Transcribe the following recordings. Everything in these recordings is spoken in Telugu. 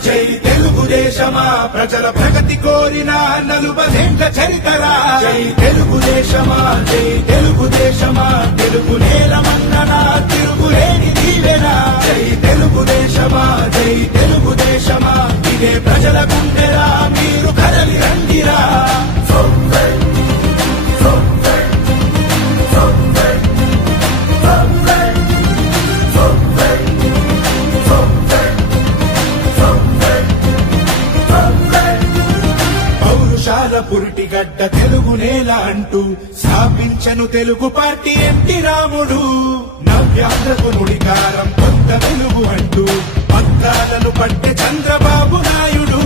జై తెలుగుదేశమా ప్రజల ప్రగతి కోరిన 40 ఏళ్ల చరితరా జై తెలుగుదేశమా జై తెలుగుదేశమా తెలుగు నేలమన్ననా తిరుగులేని దీవెనా జై తెలుగుదేశమా జై తెలుగుదేశమా ఇదే ప్రజల గుండెరా మీరు కదలి రండిరా పురిటిగడ్డ తెలుగు నేల అంటూ స్థాపించను తెలుగు పార్టీ ఎన్టీ రాముడు నవ్యాంధ్రకు నుడికారం కొంత వెలుగు అంటూ పత్రాలను పట్టె చంద్రబాబు నాయుడు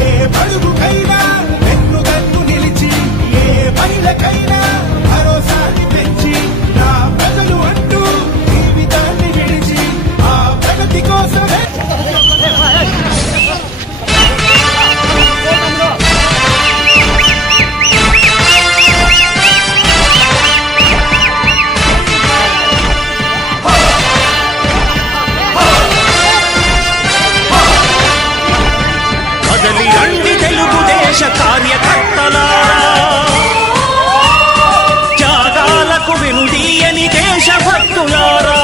ఏ బడుగుకైనా వెన్నుదన్ను నిలిచి ఏ మహిళకైనా భరోసాని పెంచి నా ప్రజలు అంటూ జీవితాన్ని విడిచి ఆ ప్రగతి కోసమే కార్యకర్తలారా త్యాగాలకు వెనుదీయని దేశభక్తులారా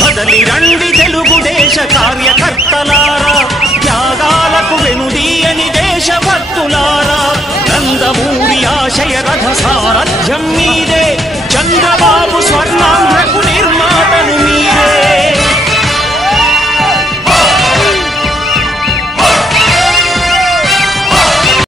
కదలి రండి తెలుగుదేశ కార్యకర్తలారా త్యాగాలకు వెనుదీయని దేశభక్తులారా నందమూరి ఆశయ రథ సారథ్యం మీదే చంద్రబాబు